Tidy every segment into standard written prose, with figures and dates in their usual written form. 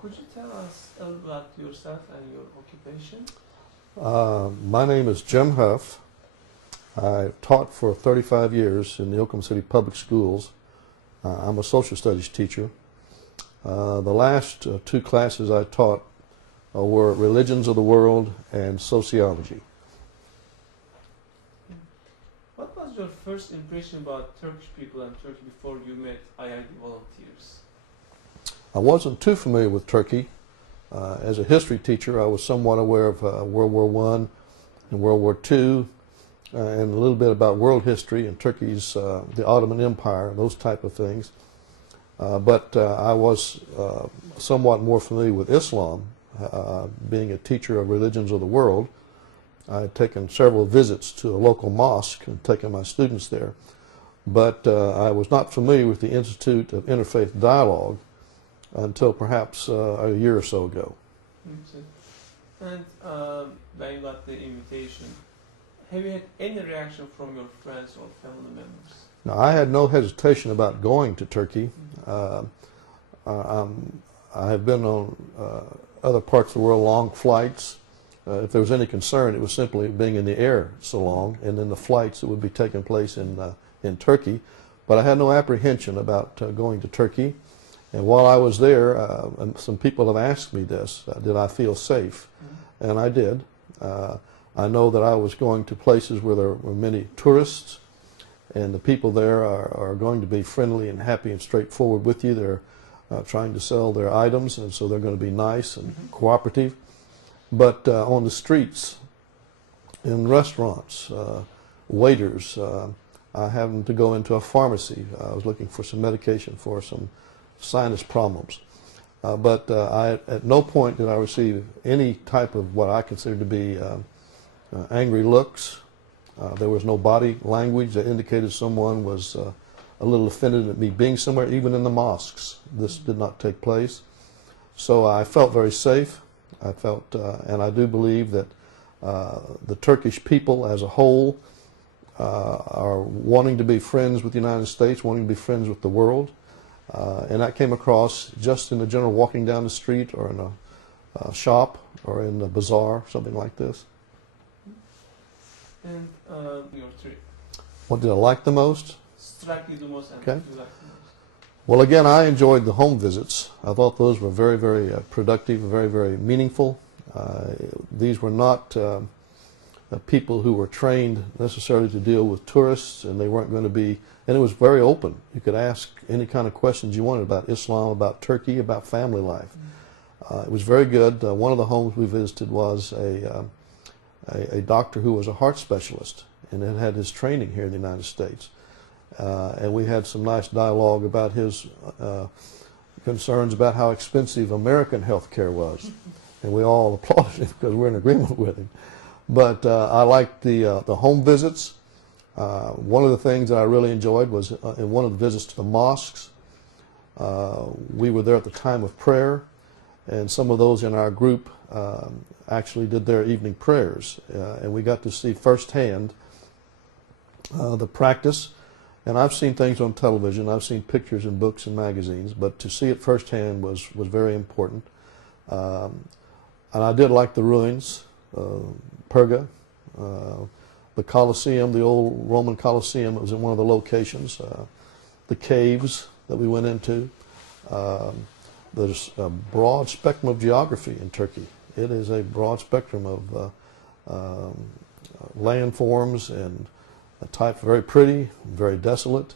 Could you tell us a little about yourself and your occupation? My name is Jim Huff. I taught for 35 years in the Oklahoma City Public Schools. I'm a social studies teacher. The last two classes I taught were Religions of the World and Sociology. What was your first impression about Turkish people and Turkey before you met IID volunteers? I wasn't too familiar with Turkey. As a history teacher, I was somewhat aware of World War I and World War II, and a little bit about world history and Turkey's, the Ottoman Empire, those type of things. But I was somewhat more familiar with Islam, being a teacher of Religions of the World. I had taken several visits to a local mosque and taken my students there. But I was not familiar with the Institute of Interfaith Dialogue until perhaps a year or so ago. And when you got the invitation, have you had any reaction from your friends or family members? Now, I had no hesitation about going to Turkey. I have been on other parts of the world, long flights. If there was any concern, it was simply being in the air so long, and then the flights that would be taking place in Turkey. But I had no apprehension about going to Turkey. And while I was there, some people have asked me this, did I feel safe? Mm-hmm. And I did. I know that I was going to places where there were many tourists, and the people there are going to be friendly and happy and straightforward with you. They're trying to sell their items, and so they're going to be nice and cooperative. But on the streets, in restaurants, waiters, I happened to go into a pharmacy. I was looking for some medication for some sinus problems. But at no point did I receive any type of what I consider to be angry looks. There was no body language that indicated someone was a little offended at me being somewhere, even in the mosques. This did not take place. So I felt very safe. I felt, and I do believe that the Turkish people as a whole are wanting to be friends with the United States, wanting to be friends with the world. And that came across just in the general walking down the street or in a shop or in a bazaar, something like this. And your trip? What did I like the most? Struck you the most and okay. you liked the most? Well, again, I enjoyed the home visits. I thought those were very, very productive, very, very meaningful. These were not people who were trained necessarily to deal with tourists, and they weren't going to be, and it was very open. You could ask any kind of questions you wanted about Islam, about Turkey, about family life. It was very good. One of the homes we visited was a doctor who was a heart specialist and had his training here in the United States. And we had some nice dialogue about his concerns about how expensive American health care was. And we all applauded him because we're in agreement with him. But I liked the home visits. One of the things that I really enjoyed was in one of the visits to the mosques. We were there at the time of prayer, and some of those in our group actually did their evening prayers. And we got to see firsthand the practice. And I've seen things on television, I've seen pictures in books and magazines, but to see it firsthand was very important. And I did like the ruins, Perga, the Colosseum, the old Roman Colosseum. It was in one of the locations. The caves that we went into. There's a broad spectrum of geography in Turkey. It is a broad spectrum of landforms and a type, very pretty, very desolate.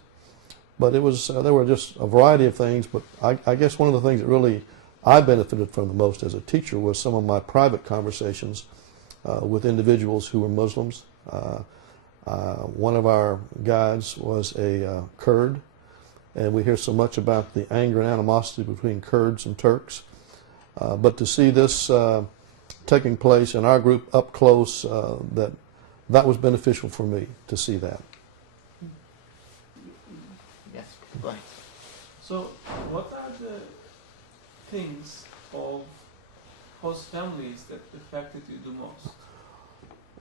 But it was there were just a variety of things. But I guess one of the things that really I benefited from the most as a teacher was some of my private conversations with individuals who were Muslims. One of our guides was a Kurd, and we hear so much about the anger and animosity between Kurds and Turks. But to see this taking place in our group up close, that was beneficial for me to see that. Yes, right. So, what are the things of host families that affected you the most?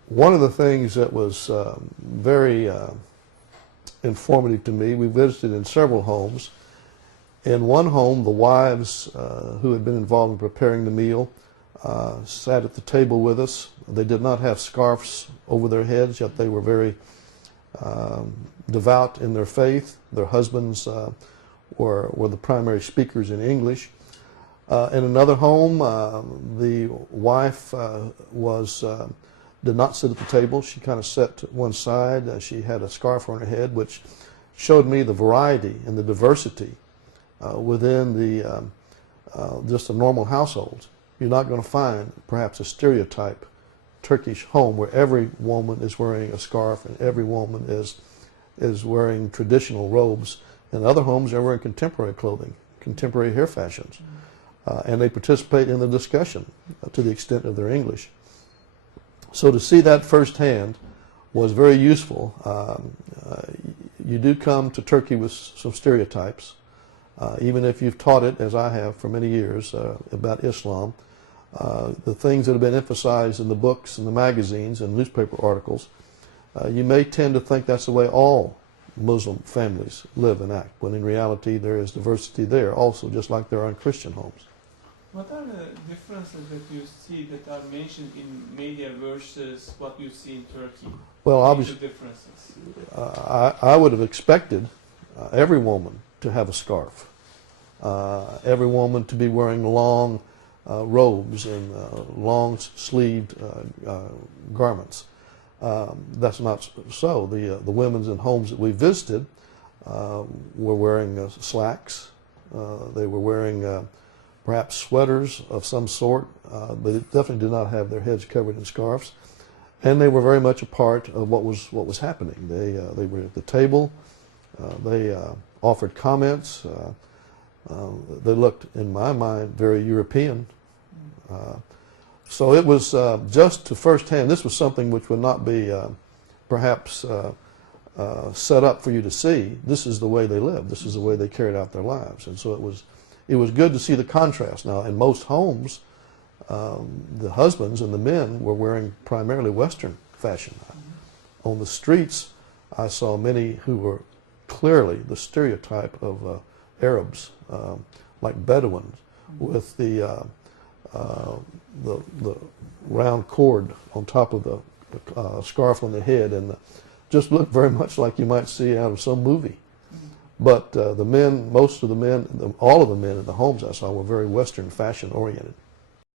One of the things that was very informative to me, we visited in several homes, In one home, the wives who had been involved in preparing the meal sat at the table with us. They did not have scarves over their heads, yet they were very devout in their faith. Their husbands were the primary speakers in English. In another home, the wife did not sit at the table. She kind of sat to one side. She had a scarf on her head, which showed me the variety and the diversity within the just a normal household. You're not going to find perhaps a stereotype Turkish home where every woman is wearing a scarf and every woman is wearing traditional robes. In other homes, they're wearing contemporary clothing, contemporary hair fashions, and they participate in the discussion to the extent of their English. So to see that firsthand was very useful. You do come to Turkey with some stereotypes, even if you've taught it, as I have for many years, about Islam. The things that have been emphasized in the books and the magazines and newspaper articles, you may tend to think that's the way all Muslim families live and act, when in reality there is diversity there also, just like there are in Christian homes. What are the differences that you see that are mentioned in media versus what you see in Turkey? Well, obviously, differences. I would have expected every woman to have a scarf, every woman to be wearing long robes and long-sleeved garments. That's not so. The women in homes that we visited were wearing slacks. They were wearing perhaps sweaters of some sort. They definitely did not have their heads covered in scarves, and they were very much a part of what was happening. They were at the table. They offered comments. They looked, in my mind, very European. So it was just to firsthand, this was something which would not be perhaps set up for you to see. This is the way they lived. This is the way they carried out their lives. And so it was good to see the contrast. Now, in most homes, the husbands and the men were wearing primarily Western fashion. On the streets, I saw many who were clearly the stereotype of Arabs, like Bedouins, with the round cord on top of the scarf on the head, and just looked very much like you might see out of some movie. But the men, most of the men, all of the men in the homes I saw were very Western fashion oriented.